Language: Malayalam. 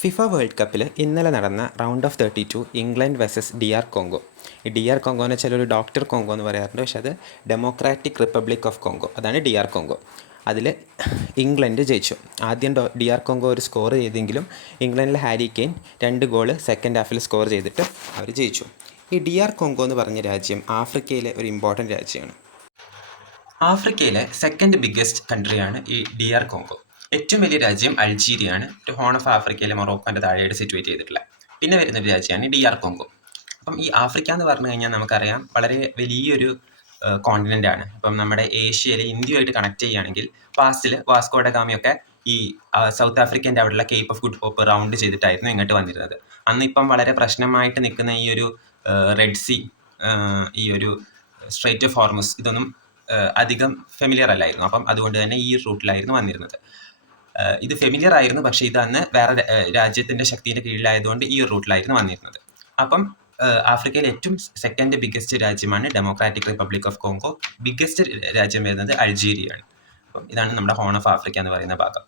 ഫിഫ വേൾഡ് കപ്പിൽ ഇന്നലെ നടന്ന round of 32 England versus DR Congo. ഈ DR കോങ്കോ എന്ന് വെച്ചാൽ ഒരു ഡോക്ടർ കോങ്കോ എന്ന് പറയാറുണ്ട്, പക്ഷേ അത് ഡെമോക്രാറ്റിക് റിപ്പബ്ലിക് ഓഫ് കോങ്കോ, അതാണ് DR കോങ്കോ. അതിൽ ഇംഗ്ലണ്ട് ജയിച്ചു. ആദ്യം DR കോങ്കോ ഒരു സ്കോർ ചെയ്തെങ്കിലും ഇംഗ്ലണ്ടിലെ ഹാരി കെയ്ൻ 2 ഗോൾ സെക്കൻഡ് ഹാഫിൽ സ്കോർ ചെയ്തിട്ട് അവർ ജയിച്ചു. ഈ DR കോങ്കോ എന്ന് പറഞ്ഞ രാജ്യം ആഫ്രിക്കയിലെ ഒരു ഇമ്പോർട്ടൻറ്റ് രാജ്യമാണ്. ആഫ്രിക്കയിലെ സെക്കൻഡ് ബിഗ്ഗസ്റ്റ് കൺട്രിയാണ് ഈ DR കോങ്കോ. ഏറ്റവും വലിയ രാജ്യം അൾജീരിയയാണ്, ഒരു ഹോൺ ഓഫ് ആഫ്രിക്കയിലെ മൊറോക്കോൻ്റെ താഴെയായിട്ട് സിറ്റുവേറ്റ് ചെയ്തിട്ടുള്ള. പിന്നെ വരുന്നൊരു രാജ്യമാണ് DR കോങ്കോ. അപ്പം ഈ ആഫ്രിക്ക എന്ന് പറഞ്ഞു കഴിഞ്ഞാൽ നമുക്കറിയാം വളരെ വലിയൊരു കോണ്ടിനെൻ്റ് ആണ്. ഇപ്പം നമ്മുടെ ഏഷ്യയിലെ ഇന്ത്യയുമായിട്ട് കണക്ട് ചെയ്യുകയാണെങ്കിൽ പാസ്റ്റിൽ വാസ്കോ ഡ ഗാമയൊക്കെ ഈ സൗത്ത് ആഫ്രിക്കൻ്റെ അവിടെയുള്ള Cape of Good Hope round ചെയ്തിട്ടായിരുന്നു ഇങ്ങോട്ട് വന്നിരുന്നത്. അന്ന് ഇപ്പം വളരെ പ്രശ്നമായിട്ട് നിൽക്കുന്ന ഈ ഒരു റെഡ് സീ, ഈ ഒരു സ്ട്രേറ്റ് ഓഫ് ഹോർമസ്, ഇതൊന്നും അധികം ഫെമിലിയർ അല്ലായിരുന്നു. അപ്പം അതുകൊണ്ട് തന്നെ ഈ റൂട്ടിലായിരുന്നു വന്നിരുന്നത്. ഇത് ഫെമിലിയർ ആയിരുന്നു, പക്ഷേ ഇത് അന്ന് വേറെ രാജ്യത്തിൻ്റെ ശക്തിയുടെ കീഴിലായതുകൊണ്ട് ഈ റൂട്ടിലായിരുന്നു വന്നിരുന്നത്. അപ്പം ആഫ്രിക്കയിലെ ഏറ്റവും സെക്കൻഡ് ബിഗ്ഗസ്റ്റ് രാജ്യമാണ് democratic republic of Congo. Biggest രാജ്യം വരുന്നത് അൾജീരിയയാണ്. അപ്പം ഇതാണ് നമ്മുടെ ഹോൺ ഓഫ് ആഫ്രിക്ക എന്ന് പറയുന്ന ഭാഗം.